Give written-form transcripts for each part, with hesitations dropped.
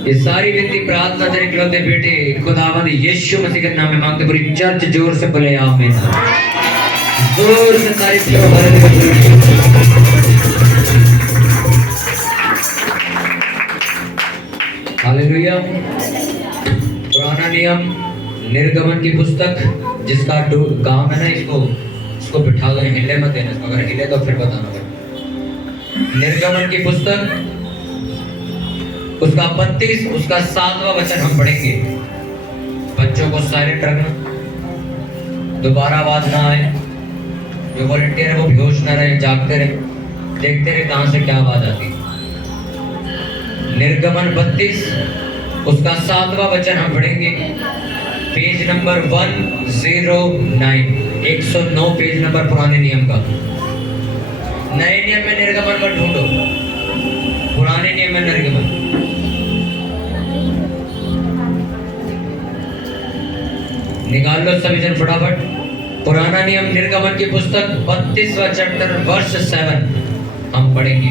ये सारी विनती प्रार्थना तेरे इकलौते बेटे खुदावंद यीशु मसीह के नाम में मांगते, पूरी चर्च जोर से बोले आमीन। जोर से तारीफ करो हालेलुया। हालेलुया। पुराना नियम निर्गमन की पुस्तक, जिसका काम है ना, इसको बिठा दो, हिले मत देना इसको, अगर हिले तो फिर बताना। निर्गमन की पुस्तक उसका 32 उसका 7वां वचन हम पढ़ेंगे। बच्चों को साइलेंट रखना, दोबारा आवाज ना आए, जो वॉलंटियर है वो बेहोश ना रहे, जागते रहे, देखते रहे कहां से क्या आवाज आती। निर्गमन 32 उसका 7वां वचन हम पढ़ेंगे। पेज नंबर 109, 109 पेज नंबर पुराने नियम का। नए नियम में निर्गमन मत ढूंढो, पुराने नियम में निर्गमन। निकाल लो सभी जन फटाफट। पुराना नियम निर्गमन की पुस्तक 32वां चैप्टर वर्ष 7 हम पढ़ेंगे।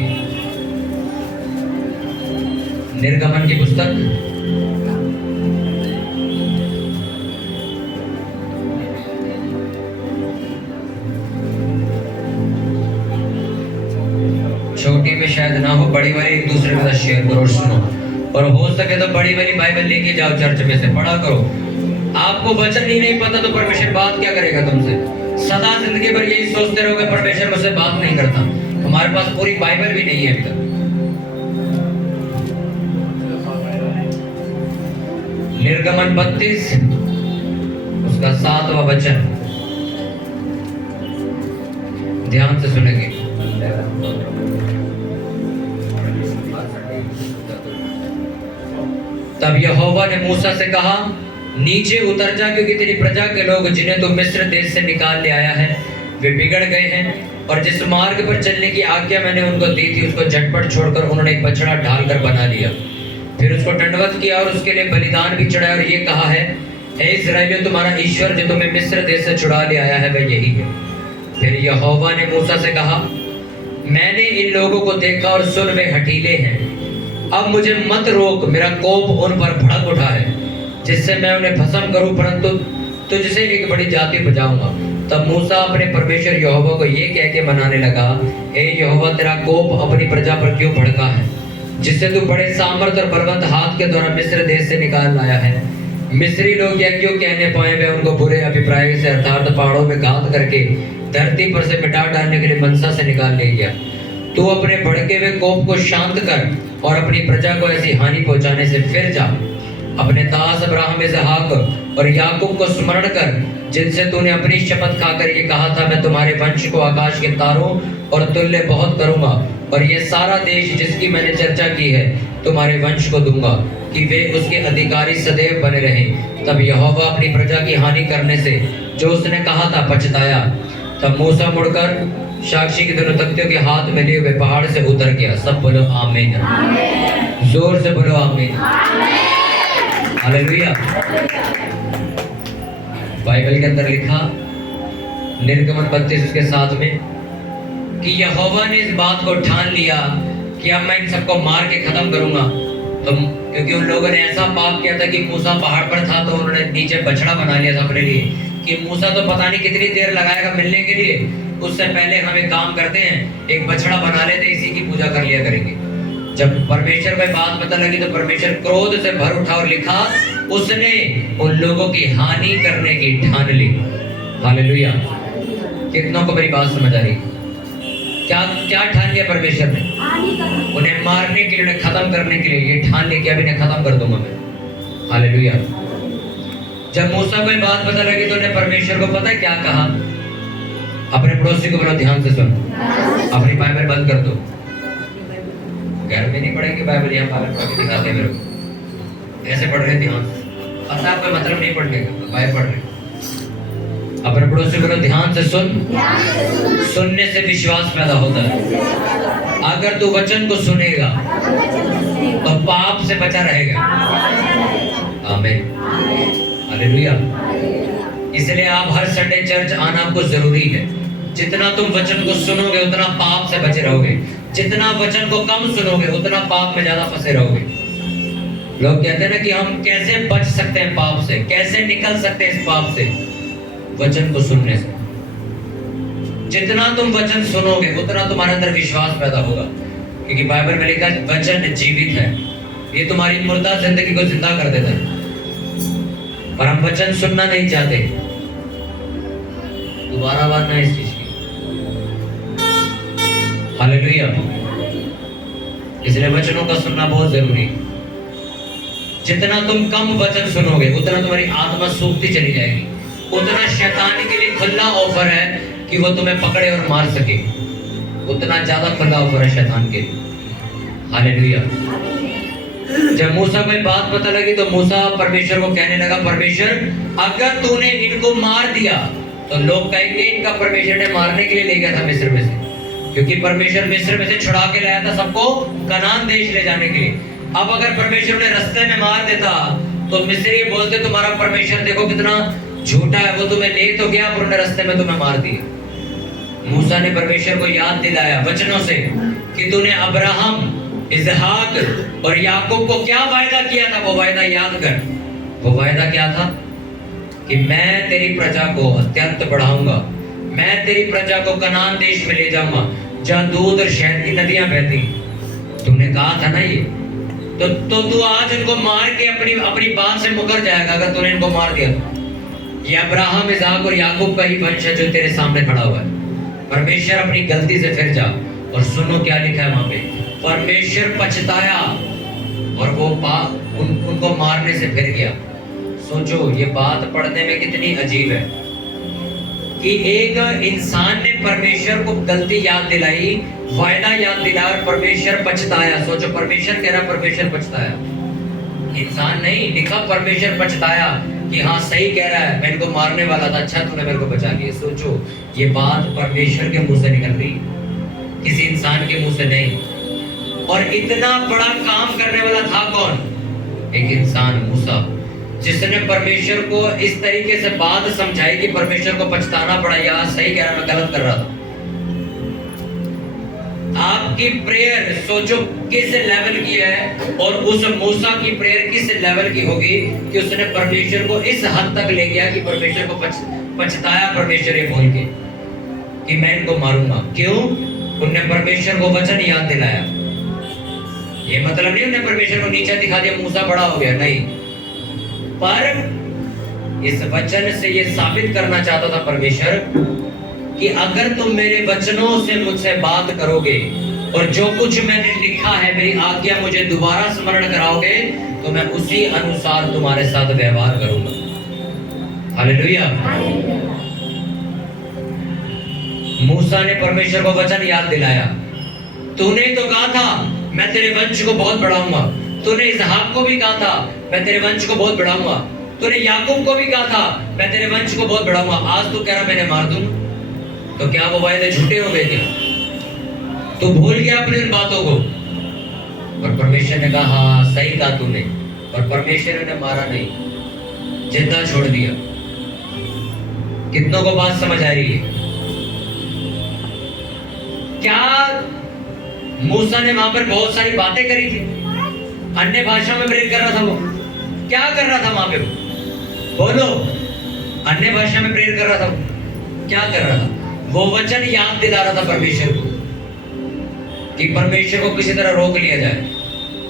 निर्गमन की पुस्तक छोटी में शायद ना हो, बड़ी वाली एक दूसरे के साथ शेयर करो और सुनो, और हो सके तो बड़ी वाली बाइबल लेके जाओ, चर्च में से पढ़ा करो। आपको वचन ही नहीं पता तो परमेश्वर बात क्या करेगा तुमसे? सदा जिंदगी भर यही सोचते रहोगे परमेश्वर मुझसे बात नहीं करता। हमारे पास पूरी बाइबल भी नहीं है अभी तक। निर्गमन 32 उसका 7वां वचन ध्यान से सुनेंगे। तब यहोवा ने मूसा से कहा, नीचे उतर जा, क्योंकि तेरी प्रजा के लोग जिन्हें तू मिस्र देश से निकाल ले आया है वे बिगड़ गए हैं, और जिस मार्ग पर चलने की आज्ञा मैंने उनको दी थी उसको झटपट छोड़कर उन्होंने एक बछड़ा ढालकर बना लिया। फिर उसको दंडवत किया और उसके लिए बलिदान भी चढ़ाया, और ये कहा है, हे इस्राएलियों, तुम्हारा ईश्वर जो तुम्हें मिस्र देश से छुड़ा ले आया है वह यही है। फिर यहोवा ने मूसा से कहा, मैंने इन लोगों को देखा और सुन वे हठीले हैं। अब मुझे मत रोक, मेरा कोप उन पर भड़क उठा है, जिससे मैं उन्हें भस्म करूं, परंतु तुझसे एक बड़ी जाति बचाऊंगा। तब मूसा अपने परमेश्वर यहोवा को ये कह के मनाने लगा, हे यहोवा, तेरा कोप अपनी प्रजा पर क्यों भड़का है, जिससे तू बड़े सामर्थ और बलवंत हाथ के द्वारा मिस्र देश से निकाल लाया है? मिस्री लोग यह क्यों कहने पाए, वे उनको बुरे अभिप्राय से अर्थात पहाड़ों में घात करके धरती पर से मिटा डालने के लिए मनसा से निकाल ले गया। तू अपने भड़के हुए कोप को शांत कर और अपनी प्रजा को ऐसी हानि पहुंचाने से फिर जा। अपने दास अब्राहम, इसहाक और याकूब को स्मरण कर, जिनसे तूने अपनी शपथ खाकर ये कहा था, मैं तुम्हारे वंश को आकाश के तारों और तुल्य बहुत करूंगा, और ये सारा देश जिसकी मैंने चर्चा की है तुम्हारे वंश को दूंगा, कि वे उसके अधिकारी सदैव बने रहें। तब यहोवा अपनी प्रजा की हानि करने से जो उसने कहा था पछताया। तब मूसा मुड़कर साक्षी के दोनों तख्तियों के हाथ में लिए हुए पहाड़ से उतर गया। सब बोलो आमीन, जोर से बोलो आमीन, हालेलुया। बाइबल के अंदर लिखा निर्गमन 32 उसके साथ में कि यहोवा ने इस बात को ठान लिया कि अब मैं इन सबको मार के खत्म करूंगा। तो क्योंकि उन लोगों ने ऐसा पाप किया था कि मूसा पहाड़ पर था, तो उन्होंने नीचे बछड़ा बना लिया था अपने लिए, कि मूसा तो पता नहीं कितनी देर लगाएगा मिलने के लिए, उससे पहले हम एक काम करते हैं, एक बछड़ा बना लेते, इसी की पूजा कर लिया करेंगे। जब परमेश्वर को बात पता लगी तो परमेश्वर क्रोध से भर उठा और लिखा, उसने उन लोगों की हानि करने की ठान ली। हालेलुया। कितनों को मेरी बात समझ आ रही? क्या क्या ठान लिया परमेश्वर ने? उन्हें मारने के लिए, उन्हें खत्म करने के लिए ये ठान लिया कि अभी इन्हें खत्म कर दूंगा मैं। हालेलुया। जब मूसा को बात पता लगी तो उन्हें परमेश्वर को पता है क्या कहा? अपने पड़ोसी को बोलो ध्यान से सुन, अपनी बाइबल बंद कर दो। घर में नहीं पढ़ेंगे बाइबल, यहाँ बाइबल पढ़ के दिखाते मेरे को, ऐसे पढ़ रहे ध्यान से, पता कोई मतलब नहीं पढ़ने का, बाइबल पढ़ रहे। अपने पड़ोसी को बोलो ध्यान से सुन, सुनने से विश्वास पैदा होता है। अगर तू वचन को सुनेगा तो पाप से बचा रहेगा। आमीन, हालेलुया। इसलिए आप हर संडे चर्च आना आपको जरूरी है। जितना तुम वचन को सुनोगे उतना पाप से बचे रहोगे, जितना वचन को कम सुनोगे उतना पाप में ज्यादा फंसे रहोगे। लोग कहते हैं ना कि हम कैसे बच सकते हैं पाप से, कैसे निकल सकते हैं इस पाप से? वचन को सुनने से। जितना तुम वचन सुनोगे उतना तुम्हारे अंदर विश्वास पैदा होगा, क्योंकि बाइबल में लिखा है वचन जीवित है, ये तुम्हारी मुर्दा जिंदगी को जिंदा कर देता है। पर हम वचन सुनना नहीं चाहते। दोबारा बात ना इस चीज की। हालेलुया। इसलिए वचनों का सुनना बहुत जरूरी है। जितना तुम कम वचन सुनोगे उतना तुम्हारी आत्मा सूखती चली जाएगी, उतना शैतान के लिए खुला ऑफर है कि वो तुम्हें पकड़े और मार सके, उतना ज्यादा खुला ऑफर है शैतान के लिए। हालेलुया। जब मूसा को बात पता लगी तो मूसा परमेश्वर को कहने लगा, परमेश्वर अगर तूने इनको मार दिया तो लोग कहेंगे इनका परमेश्वर ने मारने के लिए ले गया था मिस्र में से, क्योंकि परमेश्वर मिस्र में से छुड़ा के लाया था सबको कनान देश ले जाने के लिए। अब अगर परमेश्वर ने रास्ते में मार देता तो मिस्री बोलते तुम्हारा परमेश्वर देखो कितना झूठा है, वो तुम्हें ले तो गया पर उन्होंने रास्ते में तुम्हें मार दिया। मूसा ने परमेश्वर को याद दिलाया वचनों से कि तूने अब्राहम, इसहाक और याकूब को क्या वायदा किया था, वो वायदा याद कर। वो वायदा क्या था कि मैं तेरी प्रजा को अत्यंत बढ़ाऊंगा, मैं तेरी प्रजा को कनान देश में ले जाऊंगा जहां दूध और शहद की नदियां बहती। तूने कहा था ना ये, तो तू आज इनको मार के अपनी बात से मुकर जाएगा अगर तूने इनको मार दिया। ये अब्राहम, इसहाक और याकूब का ही वंश है जो तेरे सामने खड़ा हुआ है। परमेश्वर अपनी गलती से फिर जा और सुनो क्या लिखा है वहां पे। परमेश्वर पछताया और वो उनको मारने से फिर गया। सोचो ये बात पढ़ने में कितनी अजीब है कि एक इंसान ने परमेश्वर को गलती याद दिलाई, वायदा याद दिलाया और परमेश्वर पछताया। सोचो परमेश्वर कह रहा परमेश्वर पछताया, इंसान नहीं लिखा परमेश्वर पछताया कि हाँ सही कह रहा है, मैं इनको मारने वाला था, अच्छा तूने मेरे को बचा लिया। सोचो ये बात परमेश्वर के मुंह से निकल रही, किसी इंसान के मुंह से नहीं। और इतना बड़ा काम करने वाला था कौन? एक इंसान, मूसा, जिसने परमेश्वर को इस तरीके से बात समझाई कि परमेश्वर को पछताना पड़ा, यार सही कह रहा, मैं गलत कर रहा था। आपकी प्रेयर सोचो किस लेवल की है और उस मूसा की प्रेयर किस लेवल की होगी कि उसने परमेश्वर को इस हद तक ले गया कि परमेश्वर को पछताया परमेश्वर ये बोल के कि मैं इनको मारूंगा। क्यों? उन्होंने परमेश्वर को वचन याद दिलाया। ये मतलब नहीं उन्हें परमेश्वर को नीचा दिखा दिया, मूसा बड़ा हो गया, नहीं। पर इस वचन से ये साबित करना चाहता था परमेश्वर कि अगर तुम मेरे वचनों से मुझसे बात करोगे और जो कुछ मैंने लिखा है, मेरी आज्ञा मुझे दोबारा स्मरण कराओगे, तो मैं उसी अनुसार तुम्हारे साथ व्यवहार करूंगा। हालेलुया। मूसा ने परमेश्वर को वचन याद दिलाया। तूने तो कहा था मैं तेरे वंश को बहुत बढ़ाऊंगा, तूने इसहाक को भी कहा था मैं तेरे वंश को बहुत बढ़ाऊंगा, तूने याकूब को भी कहा था मैं तेरे वंश को बहुत बढ़ाऊंगा। आज तू कह रहा मैंने मार दूंगा, तो क्या वो वायदे झूठे हो गए क्या? तू भूल गया अपनी उन बातों को? और परमेश्वर ने कहा हाँ सही कहा तूने, और परमेश्वर ने मारा नहीं, जिंदा छोड़ दिया। कितनों को बात समझ आ रही है? क्या मूसा ने वहां पर बहुत सारी बातें करी थी, अन्य भाषा में प्रेयर कर रहा था, वो क्या कर रहा था वहां पे? बोलो, अन्य भाषा में प्रेयर कर रहा था, क्या कर रहा था? वो वचन याद दिला रहा था परमेश्वर को कि परमेश्वर को किसी तरह रोक लिया जाए।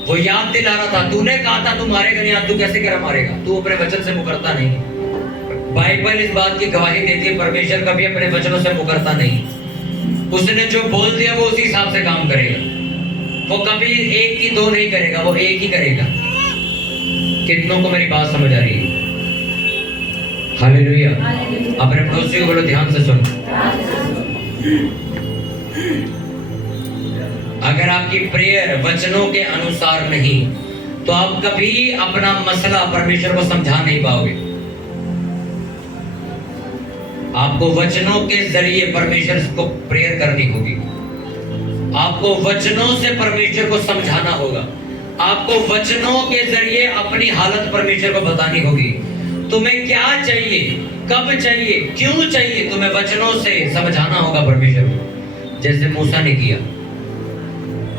वो याद दिला रहा था, तूने कहा था तू मारेगा नहीं, आज तू कैसे कह रहा मारेगा? तू अपने वचन से मुकरता नहीं। बाइबल इस बात की गवाही देती है, परमेश्वर कभी अपने वचनों से मुकरता नहीं। उसने जो बोल दिया वो उसी हिसाब से काम करेगा। वो कभी एक की दो नहीं करेगा, वो एक ही करेगा। कितनों को मेरी बात समझ आ रही है? हालेलुया। अपने पड़ोसी को बोलो ध्यान से सुनो। अगर आपकी प्रेयर वचनों के अनुसार नहीं तो आप कभी अपना मसला परमेश्वर को समझा नहीं पाओगे। आपको वचनों के जरिए परमेश्वर को प्रेयर करनी होगी, आपको वचनों से परमेश्वर को समझाना होगा, आपको वचनों के जरिए अपनी हालत परमेश्वर को बतानी होगी। तुम्हें क्या चाहिए, कब चाहिए, क्यों चाहिए, तुम्हें वचनों से समझाना होगा परमेश्वर को, जैसे मूसा ने किया।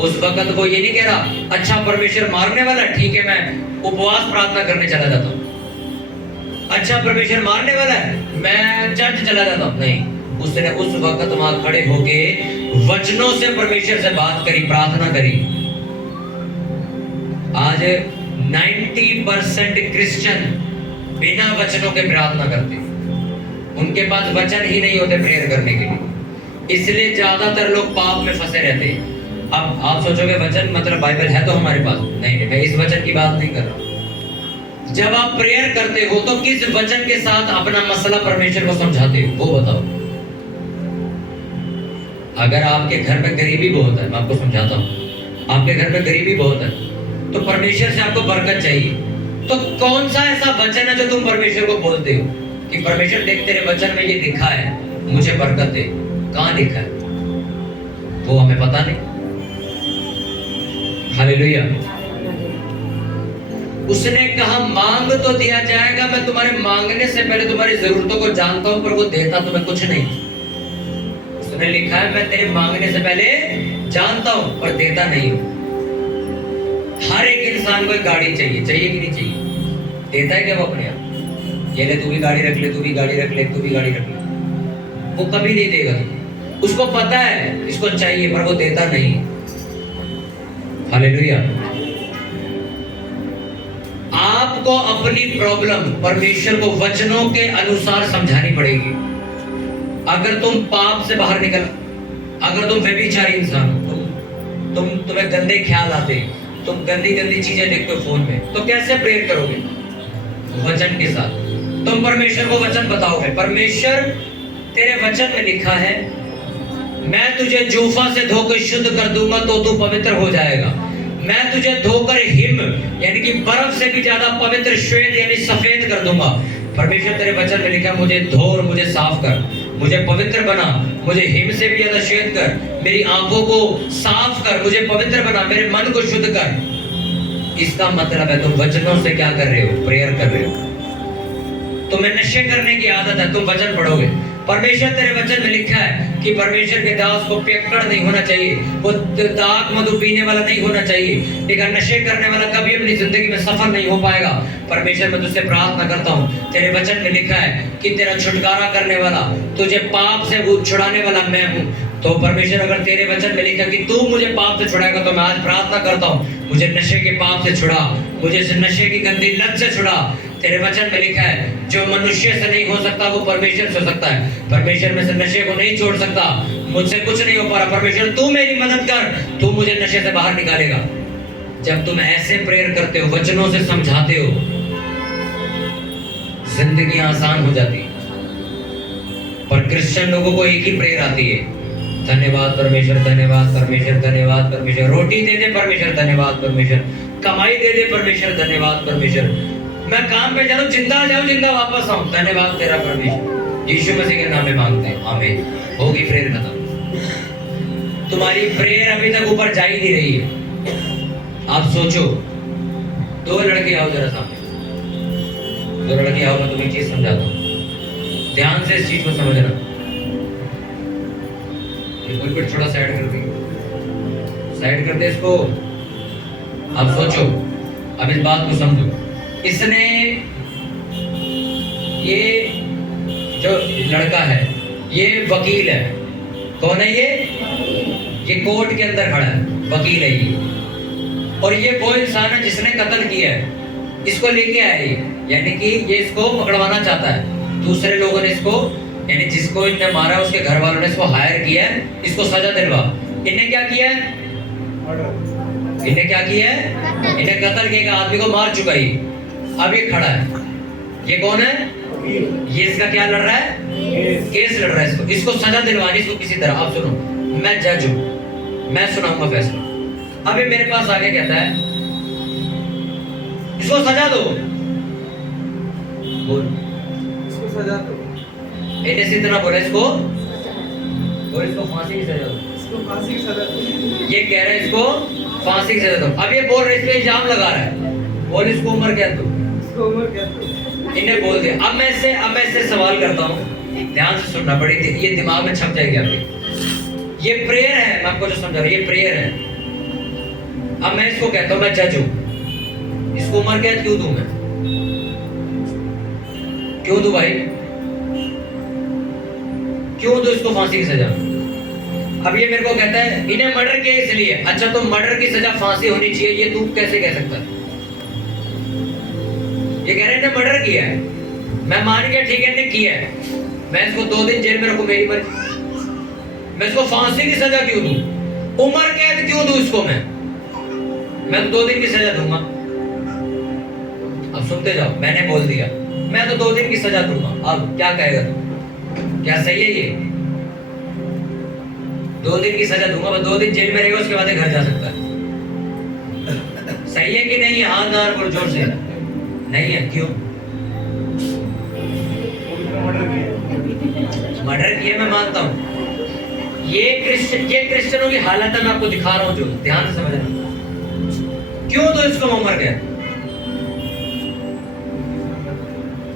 उस वक्त वो ये नहीं कह रहा अच्छा परमेश्वर मारने वाला, ठीक है मैं उपवास प्रार्थना करने चला जाता हूँ। अच्छा परमेश्वर मारने वाला है, मैं चर्च चला जाता हूँ। नहीं, उसने उस वक्त वहां खड़े होके वचनों से परमेश्वर से बात करी, प्रार्थना करी। आज 90% क्रिश्चियन बिना वचनों के प्रार्थना करते, उनके पास वचन ही नहीं होते प्रेयर करने के लिए, इसलिए ज्यादातर लोग पाप में फंसे रहते हैं। अब आप सोचोगे वचन मतलब बाइबल है तो हमारे पास, नहीं, मैं इस वचन की बात नहीं कर रहा। जब आप प्रेयर करते हो तो किस वचन के साथ अपना मसला परमेश्वर को समझाते हो, वो बताओ। अगर आपके घर में गरीबी बहुत है, मैं आपको समझाता हूँ, आपके घर में गरीबी बहुत है तो परमेश्वर से आपको बरकत चाहिए, तो कौन सा ऐसा वचन है जो तुम परमेश्वर को बोलते हो कि परमेश्वर देख तेरे वचन में ये लिखा है मुझे बरकत दे? कहां लिखा है वो हमें पता नहीं। हालेलुया। उसने कहा मांग तो दिया जाएगा, मैं तुम्हारे मांगने से पहले तुम्हारी जरूरतों को जानता हूं, पर वो देता तुम्हें कुछ नहीं। उसने लिखा है मैं तेरे मांगने से पहले जानता हूं पर देता नहीं हूं। हर एक इंसान को एक गाड़ी चाहिए, चाहिए कि नहीं चाहिए? देता है क्या वो अपने आप? ये ले तू भी गाड़ी रख ले, तू भी गाड़ी रख ले, तू भी गाड़ी रख ले, वो कभी नहीं देगा। उसको पता है इसको चाहिए पर वो देता नहीं। हालेलुया। आपको अपनी प्रॉब्लम परमेश्वर को वचनों के अनुसार समझानी पड़ेगी। अगर तुम पाप से बाहर निकल, अगर तुम व्यभिचारी इंसान हो, तुम्हें गंदे ख्याल आते, तुम गंदी गंदी चीजें देखते हो फोन में, तो कैसे प्रेयर करोगे? वचन के साथ। तुम परमेश्वर को वचन बताओगे, परमेश्वर तेरे वचन में लिखा है मैं तुझे जूफा से धोकर शुद्ध कर दूंगा तो तू पवित्र हो जाएगा। मैं तुझे धोकर हिम यानी कि बर्फ से भी ज्यादा पवित्र, श्वेत यानी सफेद कर दूंगा। परमेश्वर तेरे वचन में लिखा मुझे धो और मुझे साफ कर, मुझे पवित्र बना, मुझे हिम से भी ज्यादा श्वेत कर, मेरी आंखों को साफ कर, मुझे पवित्र बना, मेरे मन को शुद्ध कर। इसका मतलब है तुम वचनों से क्या कर रहे हो? प्रेयर कर रहे हो। तुम्हें नशे करने की आदत है, तुम वचन पढ़ोगे। परमेश्वर तेरे वचन में लिखा है कि परमेश्वर के दास को पियक्कड़ नहीं होना चाहिए, वो दाक मधु पीने वाला नहीं होना चाहिए, लेकिन नशे करने वाला कभी अपनी जिंदगी में सफल नहीं हो पाएगा। परमेश्वर मैं तुझसे प्रार्थना करता हूँ, तेरे वचन में लिखा है कि तेरा छुटकारा करने वाला, तुझे पाप से छुड़ाने वाला मैं हूँ। तो परमेश्वर अगर तेरे वचन में लिखा कि तू मुझे पाप से छुड़ाएगा, तो मैं आज प्रार्थना करता हूँ मुझे नशे के पाप से छुड़ा, मुझे नशे की गंदी लत से छुड़ा। तेरे वचन में लिखा है जो मनुष्य से नहीं हो सकता वो परमेश्वर से हो सकता है। परमेश्वर में से नशे को नहीं छोड़ सकता, मुझसे कुछ नहीं हो पा रहा, परमेश्वर तू मेरी मदद कर, तू मुझे नशे से बाहर निकालेगा। जब तुम ऐसे प्रेयर करते हो, वचनों से समझाते हो, जिंदगी आसान हो जाती। पर क्रिश्चियन लोगों को एक ही प्रेयर आती है, धन्यवाद परमेश्वर, धन्यवाद परमेश्वर, धन्यवाद परमेश्वर। रोटी दे दे परमेश्वर, धन्यवाद परमेश्वर। कमाई दे दे परमेश्वर, धन्यवाद परमेश्वर। मैं काम पे जा रहा हूँ, जिंदा आ जाऊं, जिंदा वापस आऊं, धन्यवाद तेरा परमेश्वर। यीशु मसीह के नाम में मांगते हैं, आमीन। होगी प्रेयर खत्म। तुम्हारी प्रेयर अभी तक ऊपर जा ही नहीं रही है। आप सोचो, दो लड़के आओ जरा सामने, दो लड़के आओ, मैं तुम्हें एक चीज समझाता हूँ, ध्यान से इस चीज को समझना। पुलपिट थोड़ा साइड कर दी, साइड कर दे इसको। अब सोचो, अब इस बात को समझो। इसने, ये जो लड़का है ये वकील है। कौन है ये कोर्ट के अंदर खड़ा है, वकील है ये। और ये वो इंसान है जिसने कत्ल किया है, इसको लेके आया ये, यानी कि ये इसको पकड़वाना चाहता है। दूसरे लोगों ने इसको, यानी जिसको इन्हें मारा उसके घर वालों ने इसको हायर किया है, इसको सजा दिलवा। इन्हें क्या किया है? इन्हें क्या किया है? इन्हें कत्ल किया, आदमी को मार चुका ही। अब ये खड़ा है, ये कौन है? ये इसका क्या लड़ रहा है? केस लड़ रहा है। इसको सजा दिलवानी, इसको किसी तरह। आप सुनो, मैं जज हूं, मैं सुनाऊंगा फैसला। अब ये मेरे पास आके कहता है इसको सजा दो, बोल इसको सजा दो। इन्हें सीधे ना बोला इसको, और इसको फांसी की सजा दो, इसको फांसी की सजा दो। ये कह रहा है इसको फांसी की सजा दो। अब ये बोल रहे इस पे इल्जाम लगा रहा है, बोल इसको उम्र क्या दो, इसको उम्र क्या दो। इन्हें बोल दिया। अब मैं इससे सवाल करता हूँ, ध्यान से सुनना, बड़ी ये दिमाग में छप जाएगी आपके। ये प्रेयर है, मैं आपको जो समझा रहा हूँ, ये प्रेयर है। अब मैं इसको कहता हूं मैं जज हूं, इसको उम्र कैद क्यों दूं? मैं क्यों दूं भाई? क्यों दूं इसको फांसी की सजा? अब ये मेरे को कहता है इन्हें मर्डर किया इसलिए। अच्छा तो मर्डर की सजा फांसी होनी चाहिए, ये तू कैसे कह सकता है? ये कह रहे हैं मर्डर किया है, मैं मान गया ठीक है ने किया है, मैं इसको 2 दिन जेल में रखूं, मेरी मर्जी। मैं इसको फांसी की सजा क्यों दूं? उम्र कैद क्यों दूं इसको? मैं तो 2 दिन की सजा दूंगा। अब सुनते जाओ, मैंने बोल दिया मैं तो 2 दिन की सजा दूंगा। अब क्या कहेगा तू? क्या सही है ये? 2 दिन की सजा दूंगा, बस 2 दिन जेल में रहेगा, उसके बाद घर जा सकता है। सही है कि नहीं? हाँ ना बोलो जोर से। नहीं है, क्यों? मर्डर किया मैं मानता हूं। ये क्रिश्चियनों की हालत है, मैं आपको दिखा रहा हूं, जो ध्यान से समझना। क्यों तो इसको उम्र कैद?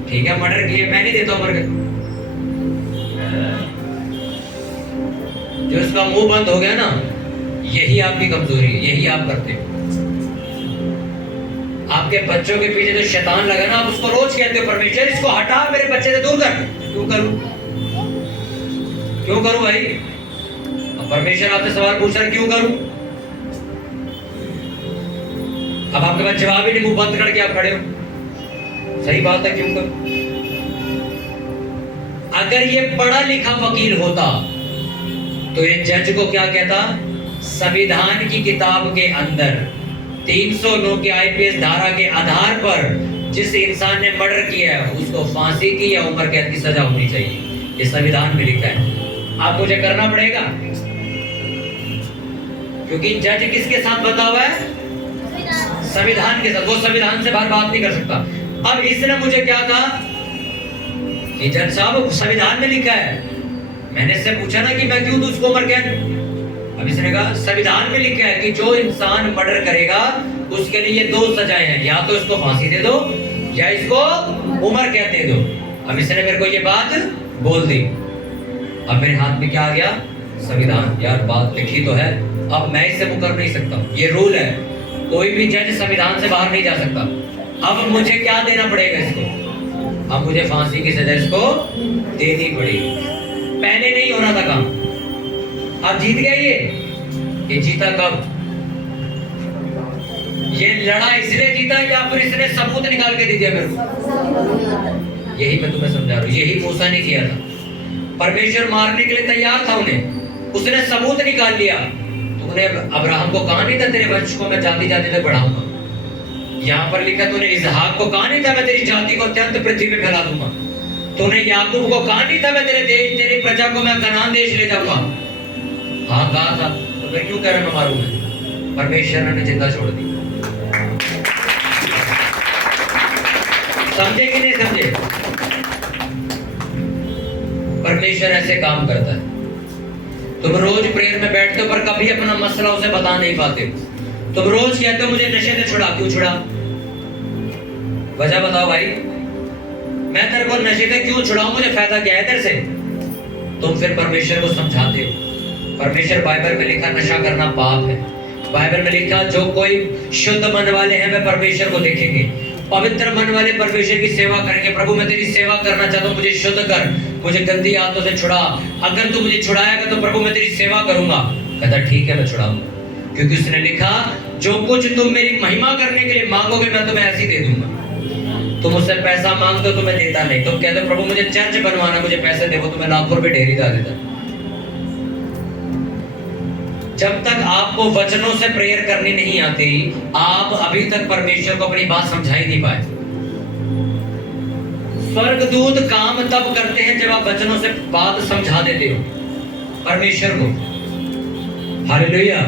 ठीक है मर्डर किया, मैं नहीं देता उम्र कैद। जो इसका मुंह बंद हो गया ना, यही आपकी कमजोरी है, यही आप करते हो। आपके बच्चों के पीछे जो शैतान लगा ना, आप उसको रोज कहते हो परमेश्वर इसको हटा, मेरे बच्चे से दूर कर। क्यों करूं? क्यों करूं भाई? अब परमेश्वर आपसे सवाल पूछ रहा है, क्यों करूं? अब आपके पास जवाब ही नहीं, मुंह बंद करके आप खड़े हो। सही बात है, क्यों करूं? अगर ये पढ़ा लिखा वकील होता तो ये जज को क्या कहता? संविधान की किताब के अंदर 309 के आईपीएस धारा के आधार पर जिस इंसान ने मर्डर किया है उसको फांसी की या उम्र कैद की सजा होनी चाहिए। ये संविधान में लिखा है। आप मुझे करना पड़ेगा, क्योंकि जज किसके साथ बता हुआ है? संविधान के साथ। वो संविधान से बाहर बात नहीं कर सकता। अब इसने मुझे क्या कहा कि जज साहब संविधान में लिखा है। मैंने इससे पूछा ना कि मैं क्यों दूं उसको उम्र कैद? अब इसने कहा संविधान में लिखा है कि जो इंसान मर्डर करेगा उसके लिए 2 सजाएं हैं, या तो इसको फांसी दे दो या इसको उम्र कैद दे दो। अब इसने मेरे को ये बात बोल दी। अब मेरे हाथ में क्या आ गया? संविधान। यार बात लिखी तो है, अब मैं इससे मुकर नहीं सकता, ये रूल है। कोई भी जज संविधान से बाहर नहीं जा सकता। अब मुझे क्या देना पड़ेगा इसको? अब मुझे फांसी की सजा इसको देनी पड़ेगी। पहले नहीं हो रहा था काम, अब जीत गया ये जीता कब? ये लड़ा इसलिए जीता या फिर इसने सबूत निकाल के दे दिया मेरे को? यही मैं तुम्हें समझा रहा हूं। यही मूसा ने किया था। परमेश्वर मारने के लिए तैयार था उन्हें, उसने सबूत निकाल लिया। तूने अब्राहम को कहा नहीं था तेरे वंश को मैं जाति जाति तक बढ़ाऊंगा? यहाँ पर लिखा तूने इसहाक को कहा नहीं था मैं तेरी जाति को अत्यंत पृथ्वी पे फैला दूंगा? तूने याकूब को कहा नहीं था मैं तेरे देश तेरी प्रजा को मैं कनान देश ले जाऊंगा? हाँ कहा था। तो फिर क्यों कह रहा मैं मारूंगा? परमेश्वर ने जिंदा छोड़ दी। समझे कि नहीं समझे? परमेश्वर ऐसे काम करता है। तुम रोज प्रेयर में बैठते हो पर कभी अपना मसला उसे बता नहीं पाते। तुम रोज कहते हो मुझे नशे से छुड़ा, क्यों छुड़ा? वजह बताओ भाई। मैं तेरे को नशे से क्यों छुड़ाऊं? मुझे फायदा क्या है तेरे से? तुम फिर परमेश्वर को समझाते हो। परमेश्वर बाइबल में लिखा नशा करना पाप है। बाइबल में लिखा जो कोई शुद्ध मन वाले हैं वे परमेश्वर को देखेंगे। पवित्र मन वाले परमेश्वर की सेवा करेंगे। प्रभु मैं तेरी सेवा करना चाहता हूँ, मुझे शुद्ध कर, मुझे गंदी आदतों से छुड़ा। अगर तू मुझे छुड़ाएगा तो प्रभु मैं तेरी सेवा करूंगा। कहता ठीक है मैं छुड़ाऊंगा, क्योंकि उसने लिखा जो कुछ तुम मेरी महिमा करने के लिए मांगोगे मैं तुम्हें ऐसे ही दे दूंगा। तुम मुझसे पैसा मांगते हो तो मैं देता नहीं। तुम कहते हो प्रभु मुझे चर्च बनवाना, मुझे पैसे दे, वो तुम्हें लाखों रुपए ढेरी डाल देता। जब तक आपको वचनों से प्रेयर करनी नहीं आती, आप अभी तक परमेश्वर को अपनी बात समझा ही नहीं पाए। स्वर्गदूत काम तब करते हैं जब आप वचनों से बात समझा देते हो परमेश्वर को। हालेलुया।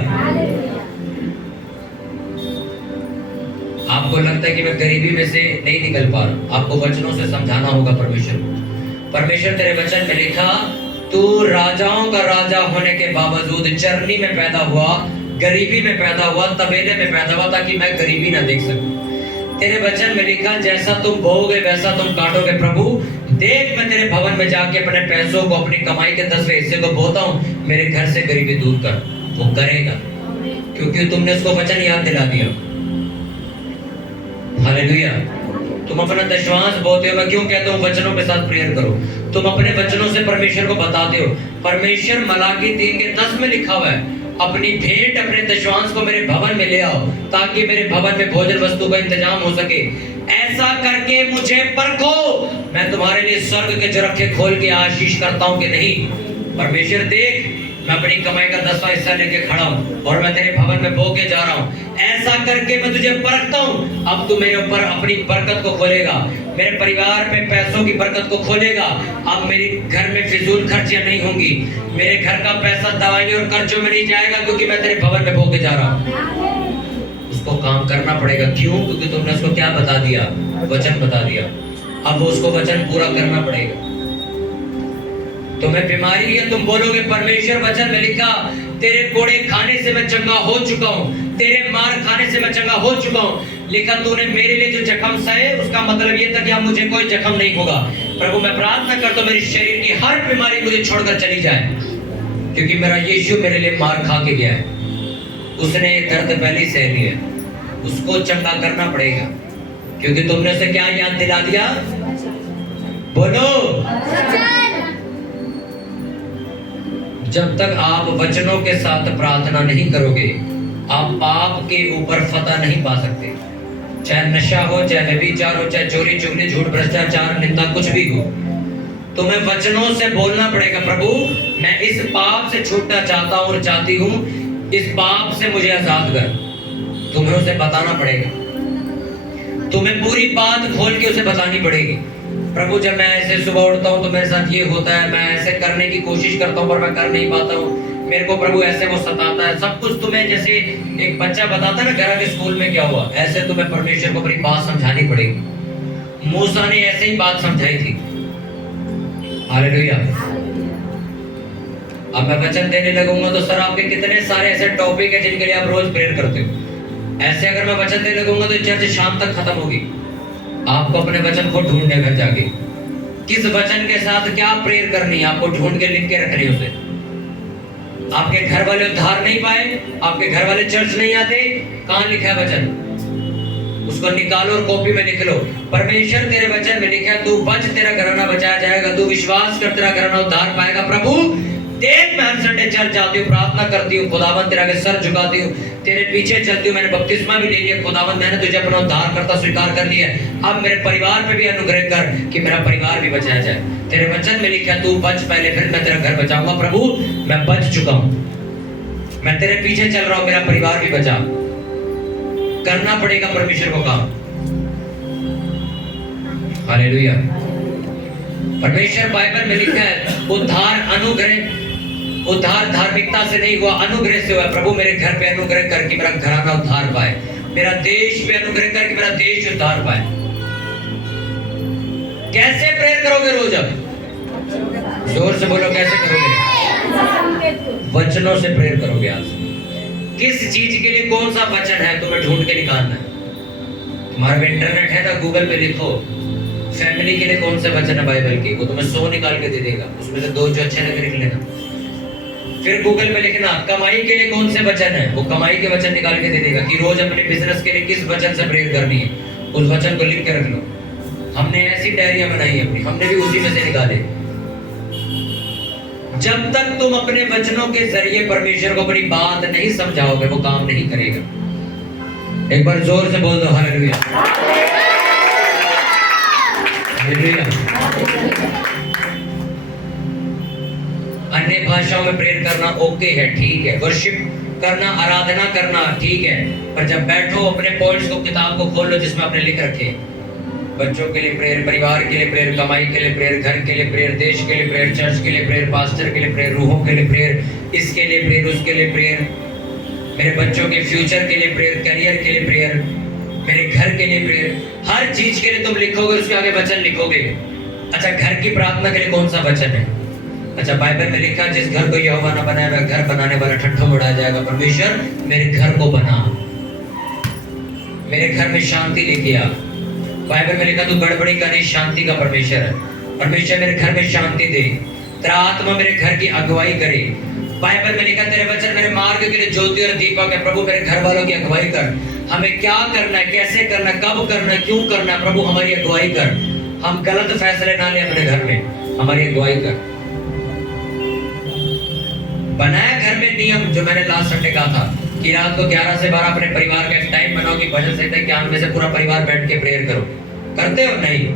आपको लगता है कि मैं गरीबी में से नहीं निकल पा रहा, आपको वचनों से समझाना होगा परमेश्वर को। परमेश्वर तेरे वचन में लिखा तू राजाओं का राजा होने के बावजूद चरनी में पैदा हुआ, गरीबी में पैदा हुआ, तबेले में पैदा हुआ ताकि मैं गरीबी ना देख सकूं। तेरे वचन में लिखा जैसा तुम बोओगे वैसा तुम काटोगे। प्रभु देख मैं तेरे भवन में जाके अपने पैसों को, अपनी कमाई के 10वें हिस्से को बोता हूं, मेरे घर से गरीबी दूर कर। वो करेगा। क्योंकि तुमने उसको वचन याद दिला दिया। हालेलुया। तुम अपना दशवांश बोते हो। मैं क्यों कहता हूँ वचनों के साथ प्रेयर करो? तुम अपने वचनों से परमेश्वर को बताते हो। परमेश्वर मलाकी 3:10 में लिखा हुआ है, अपनी भेंट अपने दशवांश को मेरे भवन में ले आओ ताकि मेरे भवन में भोजन वस्तु का इंतजाम हो सके। ऐसा करके मुझे परखो, मैं तुम्हारे लिए स्वर्ग के झरोखे खोल के आशीष करता हूँ कि नहीं। परमेश्वर देख, मैं अपनी कमाई का 10वां हिस्सा लेके खड़ा हूँ और मैं तेरे भवन में बो के जा रहा हूँ। ऐसा करके मैं तुझे परखता हूँ। अब तू मेरे ऊपर अपनी बरकत को खोलेगा, मेरे परिवार में पैसों की बरकत को खोलेगा। अब मेरे घर में फिजूल खर्चियां नहीं होंगी। मेरे घर का पैसा दवाई और कर्जों में नहीं जाएगा, क्योंकि मैं तेरे भवन में बो के जा रहा हूँ। उसको काम करना पड़ेगा। क्यों? क्योंकि तुमने उसको क्या बता दिया? वचन बता दिया। अब वो उसको वचन पूरा करना पड़ेगा। तुम्हें बीमारी है, तुम बोलोगे परमेश्वर वचन में लिखा, तेरे कोड़े खाने से मैं चंगा हो चुका हूँ, तेरे मार खाने से मैं चंगा हो चुका हूँ। लिखा तूने मेरे लिए जो जख्म सहे, उसका मतलब ये था कि अब मुझे कोई जख्म नहीं होगा। प्रभु मैं प्रार्थना करता हूँ मेरे शरीर की हर बीमारी मुझे छोड़कर चली जाए, क्योंकि मेरा यीशु मेरे लिए मार खा के गया है। उसने ये दर्द पहले ही सह लिया है। उसको चंगा करना पड़ेगा, क्योंकि तुमने उसे क्या याद दिला दिया? बोलो। जब तक आप वचनों के साथ प्रार्थना नहीं करोगे, आप पाप के ऊपर फतह नहीं पा सकते। चाहे नशा हो, चाहे व्यभिचार हो, चाहे चोरी चुगली, झूठ, भ्रष्टाचार, निंदा, कुछ भी हो, तुम्हें वचनों से बोलना पड़ेगा, प्रभु मैं इस पाप से छूटना चाहता हूँ और चाहती हूँ, इस पाप से मुझे आजाद कर। तुम्हें उसे बताना पड़ेगा। तुम्हें पूरी बात खोल के उसे बतानी पड़ेगी। प्रभु जब मैं ऐसे सुबह उठता हूँ तो मेरे साथ ये होता है, मैं ऐसे करने की कोशिश करता हूँ पर मैं कर नहीं पाता हूँ, मेरे को प्रभु ऐसे वो सताता है। सब कुछ तुम्हें, जैसे एक बच्चा बताता है ना घर के स्कूल में क्या हुआ, ऐसे तुम्हें परमेश्वर को अपनी बात समझानी पड़ेगी। मूसा ने ऐसे ही बात समझाई थी। हालेलुया। अब मैं वचन देने लगूंगा तो सर आपके कितने सारे ऐसे टॉपिक है जिनके लिए आप रोज प्रेयर करते हो। ऐसे अगर मैं वचन देने लगूंगा तो चर्च शाम तक खत्म होगी। आपको अपने वचन को ढूंढने घर जाके किस वचन के साथ क्या प्रेयर करनी है, आपको ढूंढ के लिख के रखनी है उसे। आपके घर वाले उद्धार नहीं पाए, आपके घर वाले चर्च नहीं आते, कहां लिखा है वचन? उसको निकालो और कॉपी में लिख लो। परमेश्वर तेरे वचन में लिखा है, तू बच, तेरा घराना बचाया जाएगा, तू विश्वास कर, तेरा घराना उद्धार पाएगा। प्रभु देख, मैं हर संडे चर्च जाती हूँ, प्रार्थना करती हूँ, खुदावन तेरे आगे सर झुकाती हूँ, तेरे पीछे चलती हूँ, मैंने बपतिस्मा भी ले लिया, खुदावन मैंने तुझे अपना उद्धार करता स्वीकार कर लिया। अब मेरे परिवार पे भी अनुग्रह कर कि मेरा परिवार भी बचाया जाए। तेरे वचन में लिखा है, तू बच पहले, फिर मैं तेरा घर बचाऊंगा। प्रभु मैं बच चुका हूँ, मैं तेरे पीछे चल रहा हूँ, मेरा परिवार भी बचा। करना पड़ेगा परमेश्वर को काम। हालेलुया। परमेश्वर बाइबल में लिखा है, उद्धार अनुग्रह, उद्धार धार्मिकता से नहीं हुआ, अनुग्रह से हुआ। प्रभु मेरे घर पे अनुग्रह करके मेरा घराना उद्धार पाए, मेरा देश पे अनुग्रह करके मेरा देश उद्धार पाए। कैसे प्रेयर करोगे रोज? अब जोर से बोलो, कैसे करोगे? वचनों से प्रेयर करोगे। आज किस चीज के लिए कौन सा वचन है तुम्हें ढूंढ के निकालना है। तुम्हारे पे इंटरनेट है ना, गूगल पे लिखो फैमिली के लिए कौन से वचन है बाइबल के, वो तुम्हें 100 निकाल के दे देगा, उसमें से 2 जो अच्छे लगे लिख लेना। फिर गूगल पे लिखना कमाई के लिए कौन से वचन है, वो कमाई के वचन निकाल के दे देगा कि रोज अपने बिजनेस के लिए किस वचन से प्रेयर करनी है, उस वचन को लिख के रख लो। हमने ऐसी डायरियां बनाई अपनी, हमने भी उसी में से निकाले। जब तक तुम अपने वचनों के जरिए परमेश्वर को अपनी बात नहीं समझाओगे, वो काम नहीं करेगा। एक बार जोर से बोल दो हालेलुया। हालेलुया। अन्य भाषाओं में प्रेयर करना ओके है, ठीक है, वर्शिप करना, आराधना करना ठीक है, पर जब बैठो अपने पॉइंट्स को, किताब को खोल लो जिसमें आपने लिख रखे। बच्चों के लिए प्रेयर, परिवार के लिए प्रेयर, कमाई के लिए प्रेयर, घर के लिए प्रेयर, देश के लिए प्रेयर, चर्च के लिए प्रेयर, पास्टर के लिए प्रेयर, रूहों के लिए प्रेयर, इसके लिए प्रेयर, उसके लिए प्रेयर, मेरे बच्चों के फ्यूचर के लिए प्रेयर, करियर के लिए प्रेयर, मेरे घर के लिए प्रेयर। हर चीज के लिए तुम लिखोगे, उसके आगे वचन लिखोगे। अच्छा, घर की प्रार्थना के लिए कौन सा वचन है? अच्छा, बाइबल में लिखा, जिस घर को यहोवा न बनाया वह घर बनाने वाला ठट्ठों में उड़ाया जाएगा। परमेश्वर मेरे घर को बना, मेरे घर में शांति लेके आ। बाइबल में लिखा, तू गड़बड़ी का नहीं, शांति का परमेश्वर है। परमेश्वर मेरे घर में शांति दे, तेरा आत्मा मेरे घर की अगुवाई करे, बाइबल में लिखा तेरे वचन मेरे मार्ग के लिए ज्योति और दीपक है। प्रभु मेरे घर वालों की अगुवाई कर, हमें क्या करना है, कैसे करना है, कब करना है, क्यों करना है, प्रभु हमारी अगुवाई कर। हम गलत फैसले ना लें अपने घर में, हमारी अगुवाई कर। बनाया घर में नियम, जो मैंने लास्ट संडे कहा था कि रात को 11 से 12 अपने परिवार का एक टाइम बनाओ कि भजन संहिता के ज्ञान में से पूरा परिवार बैठ के प्रेयर करो। करते हो? नहीं।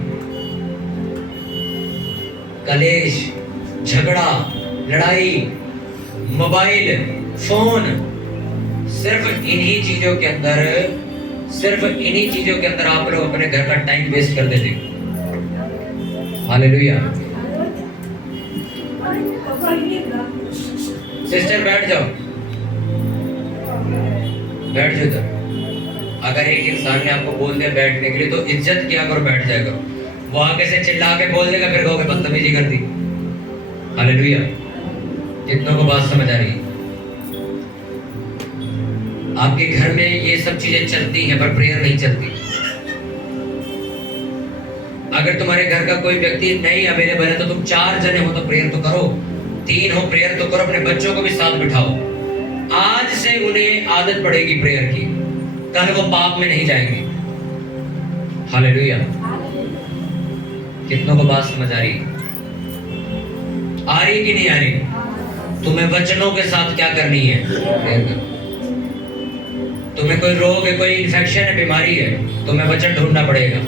कलेश, झगड़ा, लड़ाई, मोबाइल, फोन, सिर्फ इन्हीं चीजों के अंदर आप लोग अपने घर का टाइम वेस्ट कर देते हो। हालेलुया। सिस्टर बैठ जाओ, बैठ जाओ इधर। अगर एक इंसान ने आपको बोल दिया बैठने के लिए तो इज्जत किया करो, बैठ जाया करो। वो आगे से चिल्ला के बोल देगा, फिर कहोगे बदतमीजी कर दी। हालेलुया। कितनों को बात समझ आ रही है? आपके घर में ये सब चीजें चलती हैं पर प्रेयर नहीं चलती। अगर तुम्हारे घर का कोई व्यक्ति नहीं अवेलेबल है तो तुम 4 जने हो तो प्रेयर तो करो, 3 हो प्रेयर तो करो। अपने बच्चों को भी साथ बिठाओ। आज से उन्हें आदत पड़ेगी प्रेयर की, कल वो पाप में नहीं जाएंगे। हालेलुया। कितनों को बात समझ आ रही कि नहीं आ रही? तुम्हें वचनों के साथ क्या करनी है? प्रेयर करो। तुम्हें कोई रोग है, कोई इन्फेक्शन है, बीमारी है, तुम्हें वचन ढूंढना पड़ेगा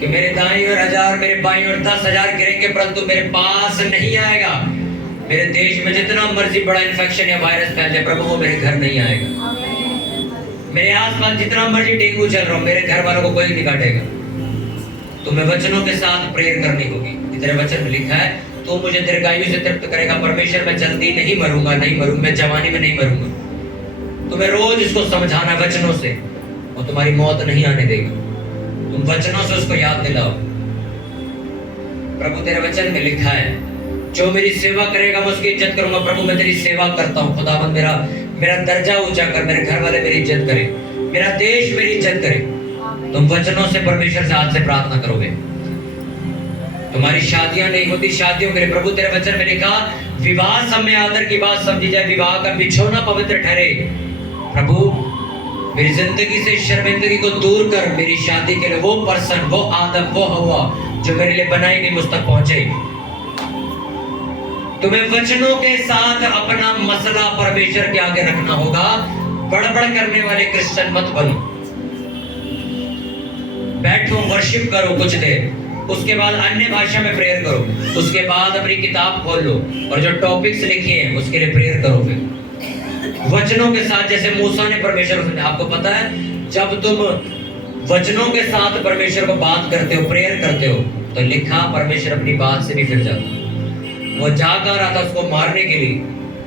कि मेरे दाईं ओर 1000, मेरे बाईं ओर 10,000 गिरेंगे परंतु मेरे पास नहीं आएगा। मेरे देश में जितना मर्जी बड़ा इन्फेक्शन या वायरस फैल जाए प्रभु, वो मेरे घर नहीं आएगा। मेरे आसपास जितना मर्जी डेंगू चल रहा हो, मेरे घर वालों को कोई नहीं काटेगा। तुम्हें वचनों के साथ प्रेयर करनी होगी। तेरे वचन में लिखा है तू मुझे दीर्घायु से तृप्त करेगा। परमेश्वर मैं जल्दी नहीं मरूंगा, मैं जवानी में नहीं मरूंगा। तुम्हें रोज इसको समझाना वचनों से, और तुम्हारी मौत नहीं आने देगा। तुम वचनों से उसको याद दिलाओ। प्रभु तेरे वचन में लिखा है जो मेरी सेवा करेगा मैं उसकी इज्जत करूंगा। प्रभु मैं तेरी सेवा करता हूँ। खुदावंद मेरा दर्जा ऊंचा कर, मेरे घर वाले मेरी इज्जत करें, मेरा देश मेरी इज्जत करे। तुम वचनों से परमेश्वर से आज से प्रार्थना करोगे। तुम्हारी शादियां नहीं होती, शादियों के लिए प्रभु तेरे वचन में लिखा विवाह समय आदर की बात समझी जाए, विवाह का बिछोना पवित्र ठहरे। प्रभु मेरी जिंदगी से शर्मिंदगी को दूर कर, मेरी शादी के लिए वो पर्सन, वो आदम, वो हवा जो मेरे लिए बनाई गई मुझ तक पहुंचे। तुम्हें वचनों के साथ अपना मसला परमेश्वर के आगे रखना होगा। बड़बड़ करने वाले क्रिश्चियन मत बनो। बैठो, वर्शिप करो कुछ देर, उसके बाद अन्य भाषा में प्रेयर करो, उसके बाद अपनी किताब खोल लो और जो टॉपिक्स लिखे हैं उसके लिए प्रेयर करो। फिर वचनों के साथ, जैसे मूसा ने परमेश्वर को, आपको पता है जब तुम वचनों के साथ परमेश्वर को बात करते हो, प्रेयर करते हो, तो लिखा परमेश्वर अपनी बात से भी फिर जाता। वो जा कर रहा था उसको मारने के लिए,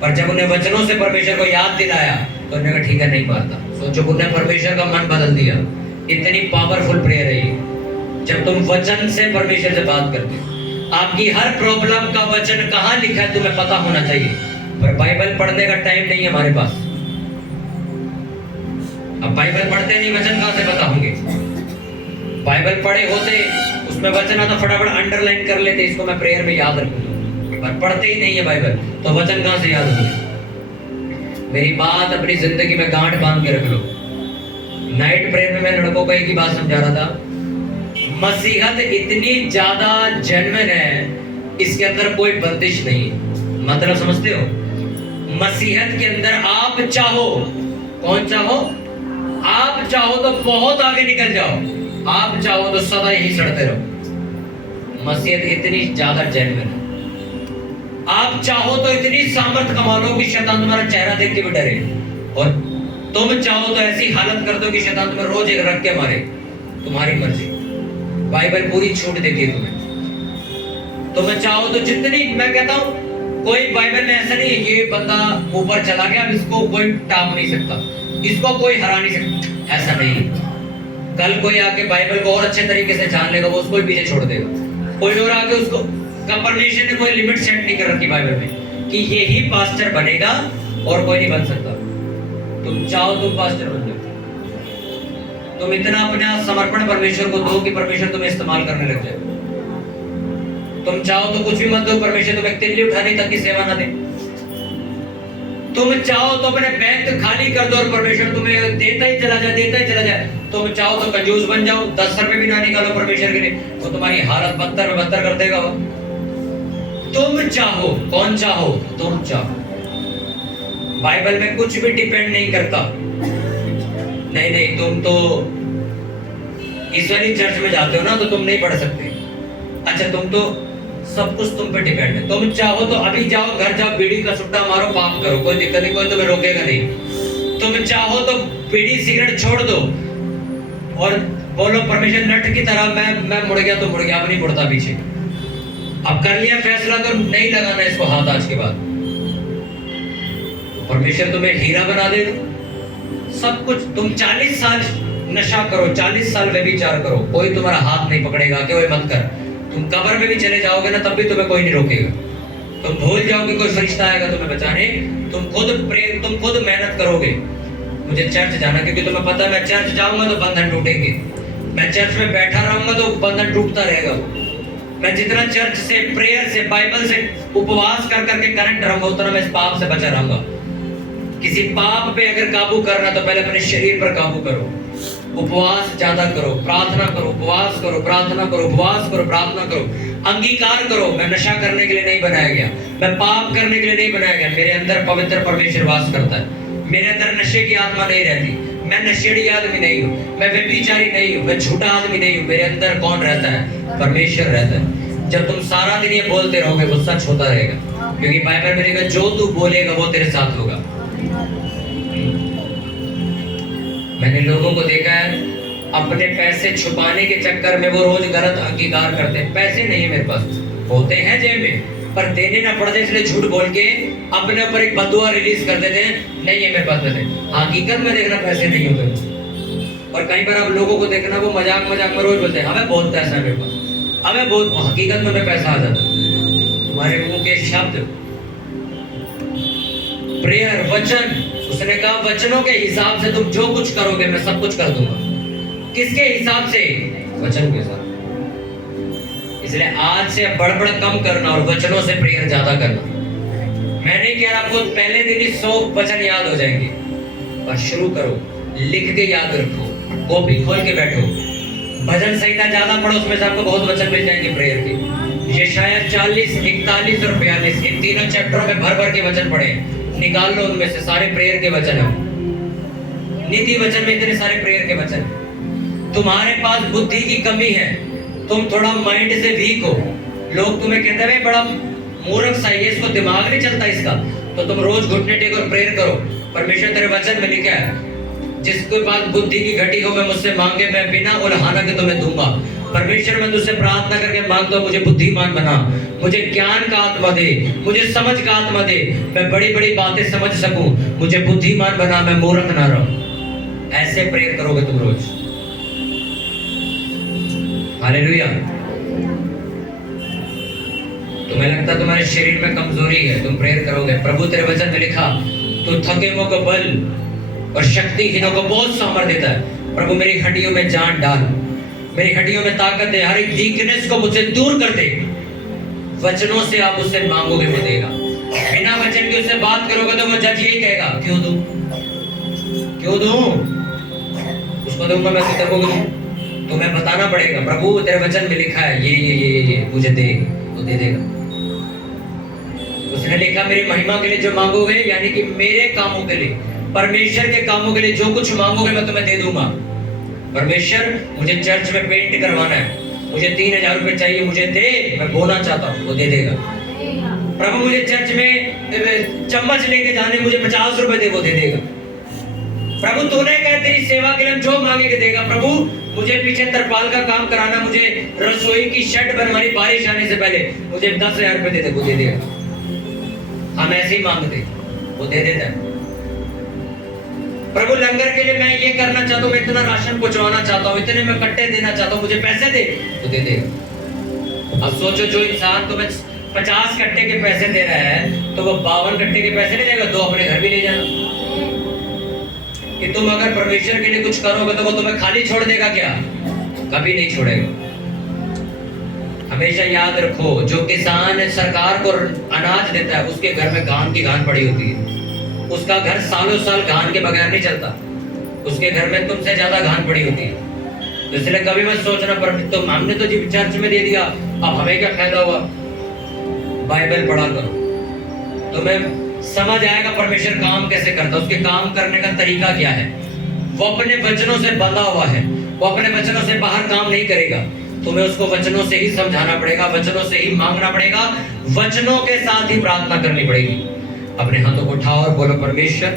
पर जब उन्हें वचनों से परमेश्वर को याद दिलाया तो उन्होंने कहा ठीक है नहीं मारता। सोचो उन्हें परमेश्वर का मन बदल दिया। इतनी पावरफुल प्रेयर है ये, जब तुम वचन से परमेश्वर से बात करते हो। आपकी हर प्रॉब्लम का वचन कहाँ लिखा है तुम्हें पता होना चाहिए, पर बाइबल पढ़ने का टाइम नहीं है हमारे पास। अब बाइबल पढ़ते नहीं, वचन कहाँ से पता होंगे? बाइबल पढ़े होते, उसमें वचन आता फटाफट अंडरलाइन कर लेते, इसको मैं प्रेयर में याद रखूंगा। पर पढ़ते ही नहीं है बाइबल, तो वचन कहाँ से याद होंगे? मेरी बात अपनी जिंदगी में गांठ बांध के रख लो। नाइट प्रेयर में मैं लड़कों को एक ही बात समझा रहा था, मसीहत इतनी ज्यादा जेन्युइन है, इसके अंदर कोई बंदिश नहीं है। मतलब समझते हो? मसीहत के अंदर आप चाहो, कौन चाहो? आप चाहो तो बहुत आगे निकल जाओ, आप चाहो तो सदा यही सड़ते रहो। मसीहत इतनी ज्यादा जेन्युइन है। आप चाहो तो इतनी सामर्थ कमा लो कि शैतान तुम्हारा चेहरा देख के भी डरे, और तुम चाहो तो ऐसी हालत कर दो कि शैतान तुम्हें रोज एक रख के मारे। तुम्हारी मर्जी। बाइबल पूरी छूट देती है तुम्हें। तुम चाहो तो जितनी, मैं कहता हूँ कोई बाइबल में ऐसा नहीं है कि ये बंदा ऊपर चला गया, अब इसको कोई टाप नहीं सकता, इसको कोई हरा नहीं सकता, ऐसा नहीं। कल कोई आके बाइबल को और अच्छे तरीके से जान लेगा, वो उसको भी पीछे छोड़ देगा। कोई और आके उसको, परमेश्वर ने कोई लिमिट सेट नहीं कर रखी बाइबल में कि ये ही पास्टर बनेगा और कोई नहीं बन सकता। तुम चाहो तुम पास्टर बन जाओ। तुम इतना अपना समर्पण परमेश्वर को दो कि परमेश्वर तुम्हें इस्तेमाल करने लग जाए। तुम चाहो तो कुछ भी मत दो, परमेश्वर तुम्हें तिल्ली उठाने तक की सेवा ना दे। तुम चाहो तो अपने बैंक खाली कर दो और परमेश्वर तुम्हें देता ही चला जाए, देता ही चला जाए। तुम चाहो तो कंजूस बन जाओ, 10 रुपए भी ना निकालो परमेश्वर के लिए, वो तुम्हारी हालत बदतर में बदतर कर देगा वो। तुम चाहो, कौन चाहो? तुम चाहो। बाइबल में कुछ भी डिपेंड नहीं करता। नहीं, तुम तो ईश्वरी चर्च में जाते हो ना, तो तुम नहीं पढ़ सकते। अच्छा, तुम तो सब कुछ तुम पे डिपेंड है। तुम चाहो तो अभी जाओ, घर जाओ, बीड़ी का सुट्टा मारो, पाप करो, कोई दिक्कत नहीं, कोई तुम्हें रोकेगा नहीं। तुम चाहो तो बीड़ी सिगरेट छोड़ दो और बोलो परमेश्वर नट की तरह मैं मुड़ गया तो मुड़ गया, अब नहीं मुड़ता पीछे। अब कर लिया फैसला तो नहीं लगाना इसको हाथ आज के बाद। तो परमेश्वर तुम्हें हीरा बना देगा। सब कुछ तुम 40 साल नशा करो, 40 साल व्यभिचार करो, कोई तुम्हारा हाथ नहीं पकड़ेगा कि ओए मत कर। तुम कब्र में भी चले जाओगे ना, तब भी तुम्हें कोई नहीं रोकेगा। तुम भूल जाओगे कोई फरिश्ता आएगा तुम्हें बचाने। तुम खुद मेहनत करोगे मुझे चर्च जाना, क्योंकि तुम्हें पता है मैं चर्च जाऊंगा तो बंधन टूटेंगे। मैं चर्च में बैठा रहूंगा तो बंधन टूटता रहेगा। मैं जितना चर्च से, प्रेयर से, बाइबल से, उपवास कर करके कनेक्ट रहूंगा, उतना मैं इस पाप से बचा रहूंगा। किसी पाप पे अगर काबू करना तो पहले अपने शरीर पर काबू करो। उपवास ज्यादा करो, प्रार्थना करो, उपवास करो, प्रार्थना करो, उपवास करो, प्रार्थना करो। अंगीकार करो मैं नशा करने के लिए नहीं बनाया गया, मैं पाप करने के लिए नहीं बनाया गया। मेरे अंदर पवित्र परमेश्वर वास करता है। मेरे अंदर नशे की आत्मा नहीं रहती। मैं नशेड़ी आदमी नहीं हूँ, मैं व्यभिचारी नहीं हूँ, मैं झूठा आदमी नहीं हूँ। मेरे अंदर कौन रहता है? परमेश्वर रहता है। जब तुम सारा दिन ये बोलते रहोगे वो सच होता रहेगा, क्योंकि बाइबल में लिखा जो तू बोलेगा वो तेरे साथ होगा। मैंने लोगों को देखा है अपने पैसे छुपाने के चक्कर में वो रोज गलत अंगीकार करते हैं। पैसे नहीं है मेरे पास, होते हैं जेब में, पर देने ना पड़ते इसलिए झूठ बोल के अपने ऊपर एक बदुआ रिलीज कर देते हैं, नहीं है मेरे पास पैसे। हकीकत में देखना पैसे नहीं होते। और कई बार आप लोगों को देखना वो मजाक में रोज बोलते हैं हमें बहुत पैसा है मेरे पास, हमें बहुत, हकीकत में हमें पैसा आ जाता है। तुम्हारे मुंह के शब्द, प्रेयर, वचन, उसने कहा वचनों के हिसाब से तुम जो कुछ करोगे मैं सब कुछ कर दूंगा। किसके हिसाब से? वचन के साथ। इसलिए आज से बड़बड़ कम करना और वचनों से प्रेयर ज्यादा करना। मैं नहीं कह रहा आपको पहले दिन ही 100 वचन याद हो जाएंगे, पर शुरू करो, लिख के याद रखो, कॉपी खोल के बैठो, भजन संहिता ज्यादा पढ़ो, उसमें से आपको बहुत वचन मिल जाएंगे प्रेयर के। ये शायद 40, 41 और 42 इन तीनों चैप्टरों में भर भर के वचन पढ़े, निकाल लो उनमें से सारे प्रेयर के वचन है। नीति वचन में इतने सारे प्रेयर के वचन। तुम्हारे पास बुद्धि की कमी है, तुम थोड़ा माइंड से वीक हो, लोग तुम्हें कहते हैं बड़ा मूर्ख सा है, इसको दिमाग नहीं चलता इसका, तो तुम रोज घुटने टेक और प्रेयर करो। परमेश्वर तेरे वचन में लिखा है जिसके पास बुद्धि की घटी हो मैं मुझसे मांगे, मैं बिना उल्हाना के तुम्हें दूंगा। परमेश्वर मैं तुझसे प्रार्थना करके मांगता हूँ मुझे बुद्धिमान बना, मुझे ज्ञान का आत्मा दे, मुझे समझ का आत्मा दे, मैं बड़ी बड़ी बातें समझ सकूं, मुझे बुद्धिमान बना, मैं मूर्ख ना रहूं। ऐसे प्रेयर करोगे तुम रोज। हालेलुया। तुम्हें लगता तुम्हारे शरीर में कमजोरी है, तुम प्रेयर करोगे, प्रभु तेरे वचन में लिखा तो थके हुओं को बल और शक्तिहीनों को बहुत सामर्थ्य देता है। प्रभु मेरी हड्डियों में जान डाल, मेरी हड्डियों में ताकत दे, हर एक वीकनेस को मुझसे दूर कर दे। वचनों से आप उससे मांगोगे वो देगा। बिना वचन के उससे बात करोगे तो वो जज यही कहेगा क्यों दूं, क्यों दूं, उसको दूंगा मैं तो तेरे को तुम्हें बताना पड़ेगा प्रभु तेरे वचन में लिखा है ये मुझे दे, वो दे देगा। उसने लिखा मेरी महिमा के लिए जो मांगोगे, यानी कि मेरे कामों के लिए, परमेश्वर के कामों के लिए जो कुछ मांगोगे मैं तुम्हें दे दूंगा। परमेश्वर मुझे चर्च में पेंट करवाना है, मुझे 3000 रुपए चाहिए, मुझे दे, मैं बोना चाहता हूँ, वो दे देगा। प्रभु मुझे चर्च में चम्मच लेके जाने, मुझे 50 रुपए दे, वो दे देगा। प्रभु तूने कहा तेरी सेवा के लिए जो मांगेगे देगा। प्रभु मुझे पीछे तरपाल का काम कराना, मुझे रसोई की शेड बनवानी, बारिश आने से पहले मुझे 10,000 रुपए दे दे, वो दे देगा। हम ऐसे ही मांगते, वो दे देता है। प्रभु लंगर के लिए मैं ये करना चाहता हूँ, मैं इतना राशन पहुंचवाना चाहता हूँ, इतने में कट्टे देना चाहता हूँ, मुझे पैसे दे, तो दे देगा। अब सोचो जो इंसान तुम्हें 50 कट्टे के पैसे दे रहा है तो वो 52 कट्टे के पैसे नहीं देगा, 2 अपने घर भी ले जाना। कि तुम अगर परमेश्वर के लिए कुछ करोगे तो वो तुम्हें खाली छोड़ देगा क्या? कभी नहीं छोड़ेगा। हमेशा याद रखो जो किसान सरकार को अनाज देता है उसके घर में गान की गान पड़ी होती है। उसका घर सालों साल घान के बगैर नहीं चलता, उसके घर में तुमसे ज्यादा घान पड़ी होती है। तो इसलिए कभी मत सोचना पर तो हमने तो जी चर्च में दे दिया, अब हमें क्या फायदा हुआ। बाइबल पढ़ा करो, तुम्हें समझ आएगा परमेश्वर काम कैसे करता है, उसके काम करने का तरीका क्या है। वो अपने वचनों से बंधा हुआ है, वो अपने वचनों से बाहर काम नहीं करेगा। तुम्हें उसको वचनों से ही समझाना पड़ेगा, वचनों से ही मांगना पड़ेगा, वचनों के साथ ही प्रार्थना करनी पड़ेगी। अपने हाथों को उठाओ और बोलो, परमेश्वर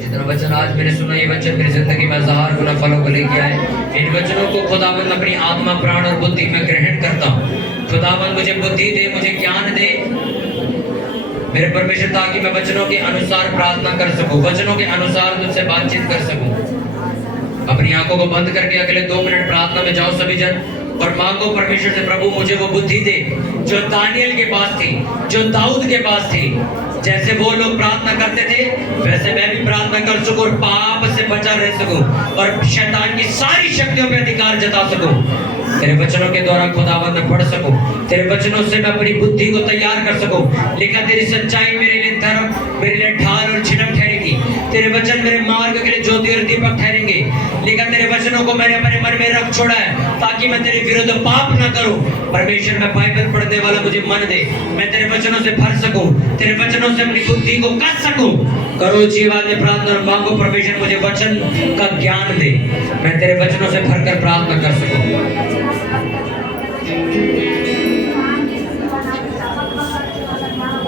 जितना वचन आज मैंने सुना, ये वचन मेरी जिंदगी में 1000 गुना फलों को लेके आए। इन वचनों को खुदावंद अपनी आत्मा, प्राण और बुद्धि में ग्रहण करता हूँ। खुदावंद मुझे बुद्धि दे, मुझे ज्ञान दे मेरे परमेश्वर, ताकि मैं वचनों के अनुसार प्रार्थना कर सकूं, वचनों के अनुसार तुझसे बातचीत कर सकूं। अपनी आंखों को बंद करके अगले 2 मिनट प्रार्थना में जाओ सभी जन और मांगो परमेश्वर से, प्रभु मुझे वो बुद्धि दे जो दानियल के पास थी, जो दाऊद के पास थी। जैसे वो लोग प्रार्थना करते थे वैसे मैं भी प्रार्थना कर सकूं और पाप से बचा रह सकूं और शैतान की सारी शक्तियों पे अधिकार जता सकूं। तेरे वचनों के द्वारा खुदावंद मैं पढ़ सकूं, तेरे वचनों से मैं अपनी बुद्धि को तैयार कर सकूं। लेकिन तेरी सच्चाई मेरे लिए धर्म, मेरे लिए ढाल और झिनक ठहरेगी। तेरे वचन मेरे मार्ग के लिए ज्योति और दीपक ठहरेंगे। लेकिन तेरे वचनों को मैंने अपने मन में रख छोड़ा है ताकि मैं तेरे विरुद्ध पाप न करूं। परमेश्वर मैं बाइबल पढ़ने वाला मुझे मन दे, मैं तेरे वचनों से भर सकूं, तेरे वचनों से अपनी बुद्धि को कस सकूं। करो जीवन में प्रार्थना और मांगो, परमेश्वर मुझे वचन का ज्ञान दे, मैं तेरे वचनों से भरकर प्रार्थना कर सकूं।